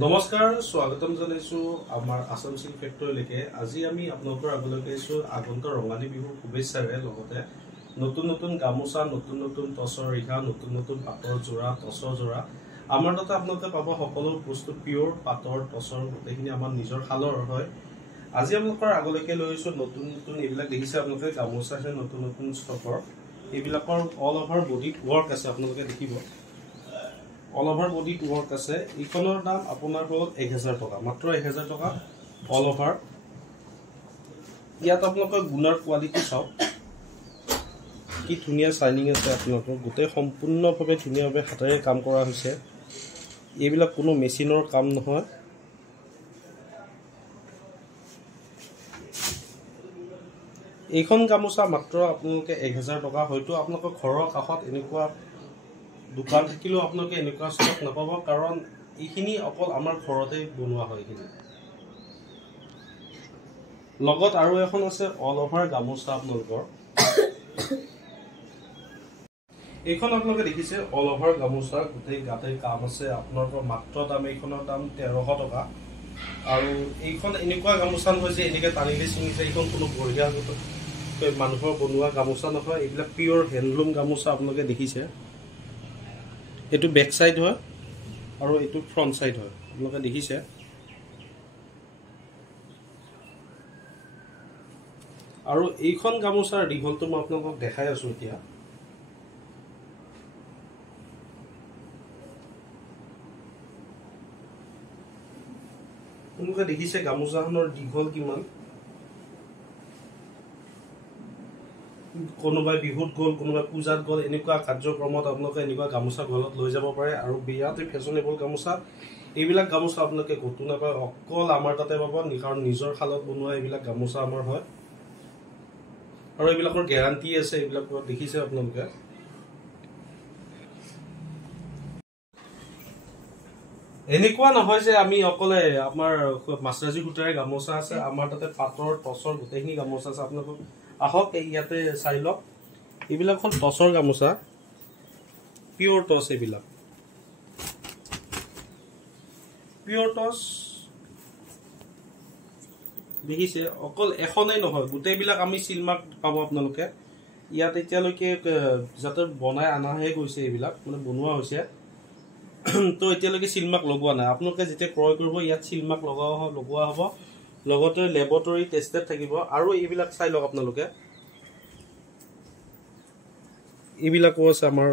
নমস্কাৰ স্বাগতম জনাইছো আমাৰ আসাম সিল্ক ফেক্টৰীলৈকে। আজি আমি আপোনালোকৰ আগলৈকে আহিছো আগন্তুক ৰঙালী বিহুৰ শুভেচ্ছাৰে লগতে নতুন নতুন গামোচা, নতুন নতুন টচৰ ৰিহা, নতুন নতুন পাটৰ যোৰা, টচৰ যোৰা আমাৰ তাতে আপোনালোকে পাব। সকলো বস্তু পিয়ৰ পাটৰ টচৰ গোটেইখিনি আমাৰ নিজৰ শালৰ হয়। আজি আপোনালোকৰ আগলৈকে লৈ আহিছো নতুন নতুন এইবিলাক দেখিছে আপোনালোকে গামোচা আছে নতুন নতুন ষ্টকৰ। এইবিলাকৰ অল অভাৰ বডিত ৱৰ্ক আছে, আপোনালোকে দেখিব অল অভাৰ বডিত ৱৰ্ক আছে। এইখনৰ দাম আপোনাৰ হ'ল 1000 টকা, মাত্ৰ 1000 টকা অল অভাৰ। ইয়াত আপোনালোকৰ গুণৰ কোৱালিটি চাওক, কি ধুনীয়া চাইনিং আছে। আপোনালোকৰ গোটেই সম্পূৰ্ণভাৱে ধুনীয়াভাৱে হাতেৰে কাম কৰা হৈছে। এইবিলাক কোনো মেচিনৰ কাম নহয়। এইখন গামোচা মাত্ৰ আপোনালোকে 1000 টকা। হয়তো আপোনালোকৰ ঘৰৰ কাষত এনেকুৱা দোকান থাকিলেও আপোনালোকে এনেকুৱা ষ্টক নাপাব, কাৰণ এইখিনি অকল আমাৰ ঘৰতে বনোৱা হয়। এইখিনি লগত আৰু এখন আছে অল অভাৰ গামোচা আপোনালোকৰ। এইখন আপোনালোকে দেখিছে অল অভাৰ গামোচা, গোটেই গাতে কাম আছে। আপোনালোকৰ মাত্ৰ দাম এইখনৰ দাম 1300 টকা। আৰু এইখন এনেকুৱা গামোচা নহয় যে এনেকৈ টানিলে ছিঙিছে। এইখন কোনো বঢ়িয়া মানুহৰ বনোৱা গামোচা নহয়। এইবিলাক পিয়ৰ হেণ্ডলুম গামোচা আপোনালোকে দেখিছে। এইটো বেক চাইড হয় আৰু এইটো ফ্ৰণ্ট চাইড হয়, আপোনালোকে দেখিছে। আৰু এইখন গামোচাৰ দীঘলটো মই আপোনালোকক দেখাই আছো এতিয়া। আপোনালোকে দেখিছে গামোচাখনৰ দীঘল কিমান। কোনোবাই বিহুত গ'ল, কোনোবাই পূজাত গ'ল, এনেকুৱা কাৰ্যক্ৰমত আপোনালোকে এনেকুৱা গামোচা গলত লৈ যাব পাৰে। আৰু বিৰাটেই ফেশ্বনেবল গামোচা। এইবিলাক গামোচা আপোনালোকে ক'তো নাপায়, অকল আমাৰ তাতে পাব, কাৰণ নিজৰ শালত বনোৱা এইবিলাক গামোচা আমাৰ হয়। আৰু এইবিলাকৰ গেৰাণ্টি আছে। এইবিলাক দেখিছে আপোনালোকে। এনেকুৱা নহয় যে আমি অকলে আমাৰ মাছৰাজি সূতাৰে গামোচা আছে, আমাৰ তাতে পাটৰ টচৰ গোটেইখিনি গামোচা আছে। আপোনালোকক আহক ইয়াতে চাই লওক। এইবিলাক হ'ল টচৰ গামোচা, পিয়ৰ টচ। এইবিলাক পিয়ৰ টচ দেখিছে। অকল এখনেই নহয়, গোটেইবিলাক আমি চিলমাৰ্ক পাব আপোনালোকে। ইয়াত এতিয়ালৈকে যাতে বনাই অনাহে গৈছে, এইবিলাক মানে বনোৱা হৈছে। তো এতিয়ালৈকে চিলমাৰ্ক লগোৱা নাই। আপোনালোকে যেতিয়া ক্ৰয় কৰিব ইয়াত চিলমাৰ্ক লগোৱা হ'ব, লগতে লেবৰেটৰী টেষ্টেড থাকিব। আৰু এইবিলাক চাই লওক আপোনালোকে, এইবিলাকো আছে আমাৰ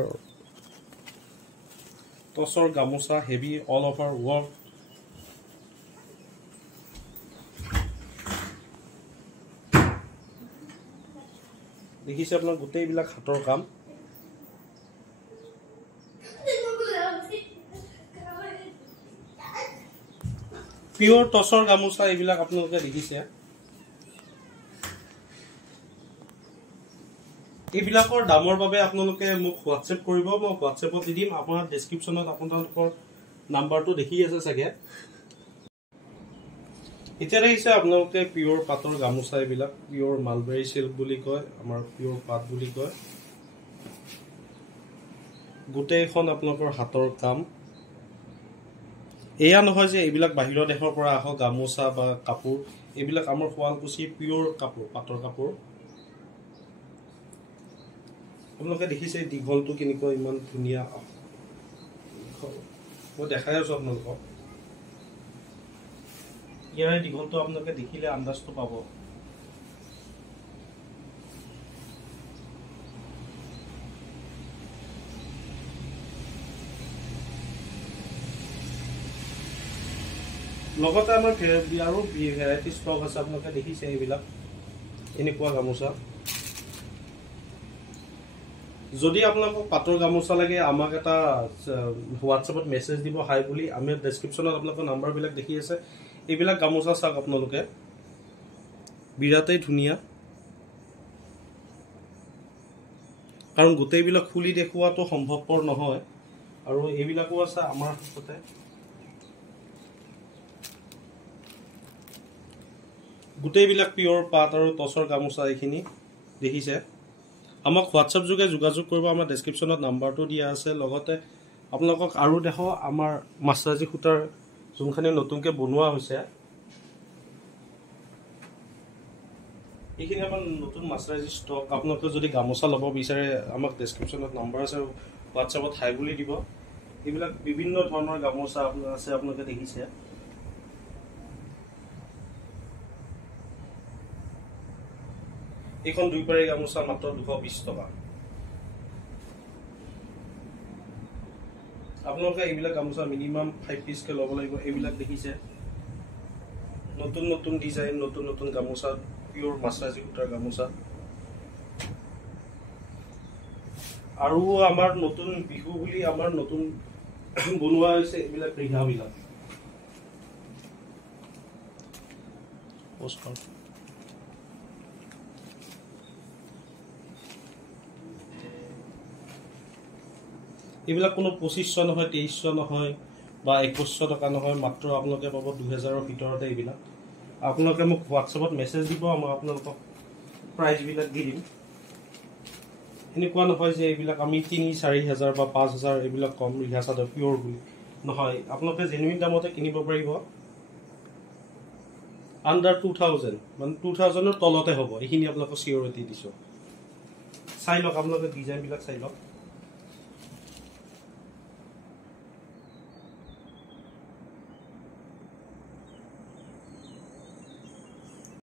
টচৰ গামোচা, হেভি অল অভাৰ ৱৰ্ক। দেখিছে আপোনাক, গোটেইবিলাক হাতৰ কাম। পিয়ৰ টচৰ গামোচা এইবিলাক আপোনালোকে দেখিছে। এইবিলাকৰ দামৰ বাবে আপোনালোকে মোক হোৱাটছএপ কৰিব, মই হোৱাটছএপত দি দিম। আপোনাৰ ডেছক্ৰিপশ্যনত আপোনালোকৰ নাম্বাৰটো দেখি আছে চাগে। এতিয়া দেখিছে আপোনালোকে পিয়ৰ পাটৰ গামোচা। এইবিলাক পিয়ৰ মালবেৰী চিল্ক বুলি কয়, আমাৰ পিয়ৰ পাট বুলি কয়। গোটেইখন আপোনালোকৰ হাতৰ কাম। এয়া নহয় যে এইবিলাক বাহিৰৰ দেশৰ পৰা আহক গামোচা বা কাপোৰ। এইবিলাক আমাৰ শুৱালকুছিৰ পিয়ৰ কাপোৰ, পাটৰ কাপোৰ। আপোনালোকে দেখিছে দীঘলটো কেনেকুৱা, ইমান ধুনীয়া। মই দেখাই আছো আপোনালোকক। ইয়াৰে দীঘলটো আপোনালোকে দেখিলে আন্দাজটো পাব। লগতে আমাৰ আৰু ভেৰাইটি ষ্টক আছে, আপোনালোকে দেখিছে। এইবিলাক এনেকুৱা গামোচা। যদি আপোনালোকক পাটৰ গামোচা লাগে, আমাক এটা হোৱাটছএপত মেছেজ দিব হাই বুলি। আমি ডেছক্ৰিপশ্যনত আপোনালোকৰ নাম্বাৰবিলাক দেখি আছে। এইবিলাক গামোচা চাওক আপোনালোকে, বিৰাটেই ধুনীয়া। কাৰণ গোটেইবিলাক খুলি দেখুওৱাটো সম্ভৱপৰ নহয়। আৰু এইবিলাকো আছে আমাৰ হাততে। গোটেইবিলাক পিয়ৰ পাট আৰু টচৰ গামোচা। এইখিনি দেখিছে। আমাক হোৱাটছএপ যোগে যোগাযোগ কৰিব, আমাৰ ডেছক্ৰিপশ্যনত নাম্বাৰটো দিয়া আছে। লগতে আপোনালোকক আৰু দেখাওঁ আমাৰ মাছৰাজি সূতাৰ যোনখিনি নতুনকৈ বনোৱা হৈছে এইখিনি আমাৰ নতুন মাছৰাইজ ষ্টক। আপোনালোকে যদি গামোচা ল'ব বিচাৰে আমাক ডেছক্ৰিপশ্যনত নম্বৰ আছে, হোৱাটছএপত হাই বুলি দিব। এইবিলাক বিভিন্ন ধৰণৰ গামোচা আপোনাৰ আছে, আপোনালোকে দেখিছে। এইখন 2 পাৰি গামোচা মাত্ৰ 220 টকা। আপোনালোকে এইবিলাক গামোচা মিনিমাম 5 পিচকৈ ল'ব লাগিব। এইবিলাক দেখিছে নতুন নতুন ডিজাইন, নতুন নতুন গামোচা, পিয়'ৰ মাছৰাইজি সূতাৰ গামোচা। আৰু আমাৰ নতুন বিহু বুলি আমাৰ নতুন বনোৱা হৈছে এইবিলাক ৰিহাবিলাক। এইবিলাক কোনো 2500 নহয়, 2300 নহয় বা 2100 টকা নহয়, মাত্ৰ আপোনালোকে পাব 2000ৰ ভিতৰতে। এইবিলাক আপোনালোকে মোক হোৱাটছএপত মেছেজ দিব, মই আপোনালোকক প্ৰাইচবিলাক দি দিম। এনেকুৱা নহয় যে এইবিলাক আমি 3-4 হাজাৰ বা 5 হাজাৰ এইবিলাক কম ৰিহা চাদৰ পিয়'ৰ বুলি নহয়। আপোনালোকে জেনুইন দামতে কিনিব পাৰিব। আণ্ডাৰ 2000 মানে 2000ৰ তলতে হ'ব, এইখিনি আপোনালোকক চিয়ৰিটি দিছোঁ। চাই লওক, আপোনালোকে ডিজাইনবিলাক চাই লওক।